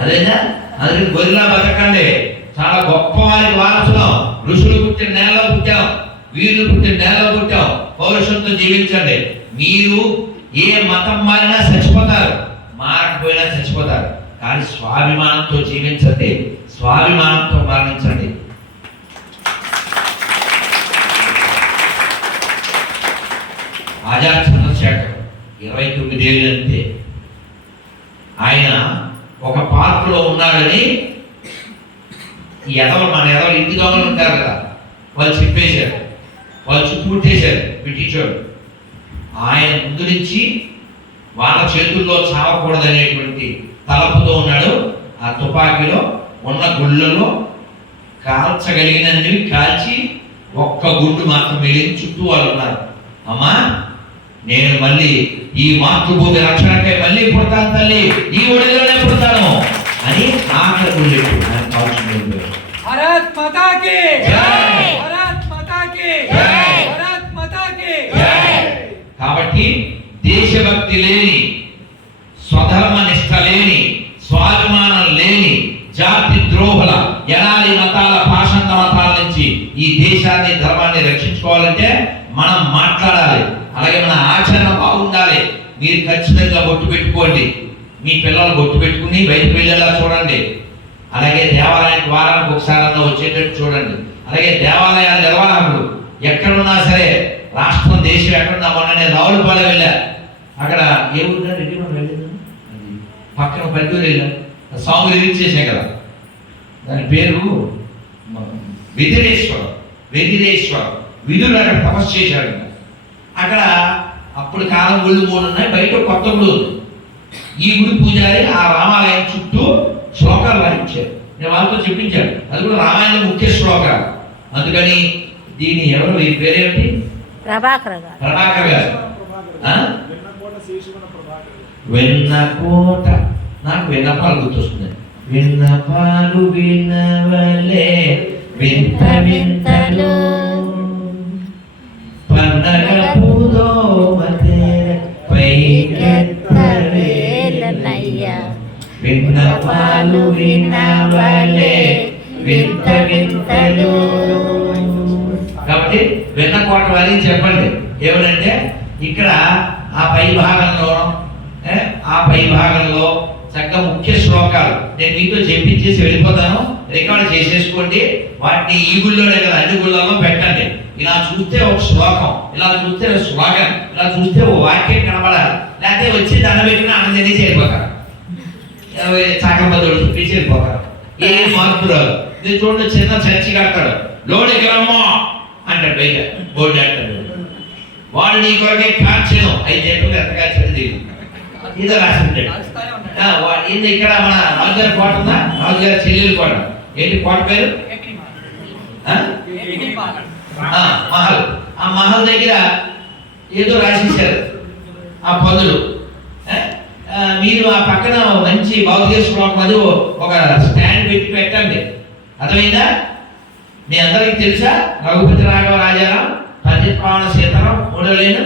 అదేనా అందుకని గొర్రెలా బతకండి. చాలా గొప్ప వారికి వారసులం. ఋషులు పుట్టిన నేలలో పుట్టాం, వీరులు పుట్టిన నేలలో పుట్టాం. పౌరుషంతో జీవించండి. మీరు ఏ మతం మారినా చచ్చిపోతారు, మారకపోయినా చచ్చిపోతారు. కానీ స్వాభిమానంతో జీవించండి, స్వాభిమానంతో మరణించండి. ఆజాద్ చంద్రశేఖర్ 29 ఏళ్ళు అంతే. ఆయన ఒక పార్కులో ఉన్నాడని మన ఎదవలు ఇంటి దొంగలు ఉంటారు కదా, వాళ్ళు చెప్పేశారు, వాళ్ళు చుట్టుముట్టేశారు బ్రిటిషోడు. ఆయన ముందు నుంచి వాళ్ళ చేతుల్లో చావకూడదనేటువంటి తలపుతో ఉన్నాడు. ఆ తుపాకీలో ఉన్న గుళ్ళలో కాల్చగలిగినవి కాల్చి ఒక్క గుండు మాత్రం మిగిలిన చుట్టూ వాళ్ళు ఉన్నారు. అమ్మా, నేను మళ్ళీ ఈ మాతృభూమి రక్షణకై మళ్ళీ పుడతాను తల్లి, ఈ ఒడిలోనే పుడతాను అని ఆఖరి గుండెట్టు ఆయన కాల్చుకుంటూ. భారత్ మాతా కీ జై, భారత్ మాతా కీ జై, భారత్ మాతా కీ జై. కాబట్టి దేశభక్తి లేని, స్వధర్మ నిష్ఠ లేని, స్వాభిమానం లేని జాతి ద్రోహుల ఎలాంటి మతాల పాషండ మతాల నుంచి ఈ దేశాన్ని ధర్మాన్ని రక్షించుకోవాలంటే మనం మాట్లాడాలి. అలాగే మన ఆచరణ బాగుండాలి. మీరు ఖచ్చితంగా బొట్టు పెట్టుకోండి, మీ పిల్లలు బొట్టు పెట్టుకుని బయటకు వెళ్ళేలా చూడండి. అలాగే దేవాలయానికి వారానికి ఒకసారి వచ్చేటట్టు చూడండి. అలాగే దేవాలయాలు నిర్వహణలు ఎక్కడున్నా సరే, రాష్ట్రం దేశం ఎక్కడున్నా, మొన్న నేను రావులపాలెం వెళ్ళా. అక్కడ ఏ ఊరు రెడ్డి వెళ్ళింది, పక్కన పల్లెటూరు వెళ్ళా. సాంగ్ రిలీజ్ చేశాం కదా, దాని పేరు వెదిరేశ్వరం. విధుడు అక్కడ తపస్సు చేశాడు. అక్కడ అప్పుడు కాలం గుళ్ళు 3 ఉన్నాయి, బయట కొత్త గుడి ఉంది. ఈ గుడి పూజారి ఆ రామాలయం చుట్టూ శ్లోకాలు రాయించారు. నేను వాళ్ళతో చెప్పించాను, అది కూడా రామాయణం ముఖ్య శ్లోకాలు. అందుకని దీని ఎవరు, ఈ పేరేమిటి, ప్రభాకర్ గారు. వెన్నకోట, నాకు విన్నపాలు గుర్తొస్తుంది. విన్నపాలు వినవలే వింత వింతలు, పండగ పూదో విన్నపాలు వినవలే వింత వింతలు. కాబట్టి వెన్నకోట వారికి చెప్పండి ఏమనంటే, ఇక్కడ ఆ పై భాగంలో చక్కగా ముఖ్య శ్లోకాలు నేను మీతో చెప్పించేసి వెళ్ళిపోతాను, రికార్డు చేసేసుకోండి. వాటిని ఈ గుళ్ళోనే కదా అన్ని గుళ్ళల్లో పెట్టండి. ఇలా చూస్తే ఒక శ్లోకం, ఇలా చూస్తే ఒక శ్లోకం, ఇలా చూస్తే ఓ వాక్యం కనబడాలి. లేకపోతే వచ్చి దండ పెట్టిన అన్నం తినేసి వెళ్ళిపోతారు, చాకబద్దుడు చూపించి వెళ్ళిపోతారు. ఏ మార్పు రాదు. మీరు చూడండి, చిన్న చర్చి కడతాడు, లోనికి రమ్మో అంటాడు, బయట బోర్డు అంటాడు. వాడు నీ కొరకే కార్చను 5 ఏళ్ళు ఎంత కార్చండి ఇదో రాసింటాడు. ఇది ఇక్కడ మన రాజుగారి కోట ఉందా, రాజుగారి చెల్లెలు కోట. ఏంటి కోట పేరు? మహల్. ఆ మహల్ దగ్గర ఏదో రాసేసారు ఆ పదులు. మీరు ఆ పక్కన మంచి భౌతిక శ్లోకం అది ఒక స్టాండ్ పెట్టి పెట్టండి. అర్థమైందా? మీ అందరికి తెలుసా? రఘుపతి రాఘవ రాజారాం, పండిత్ పావన సీతారాం, మూడో లేను.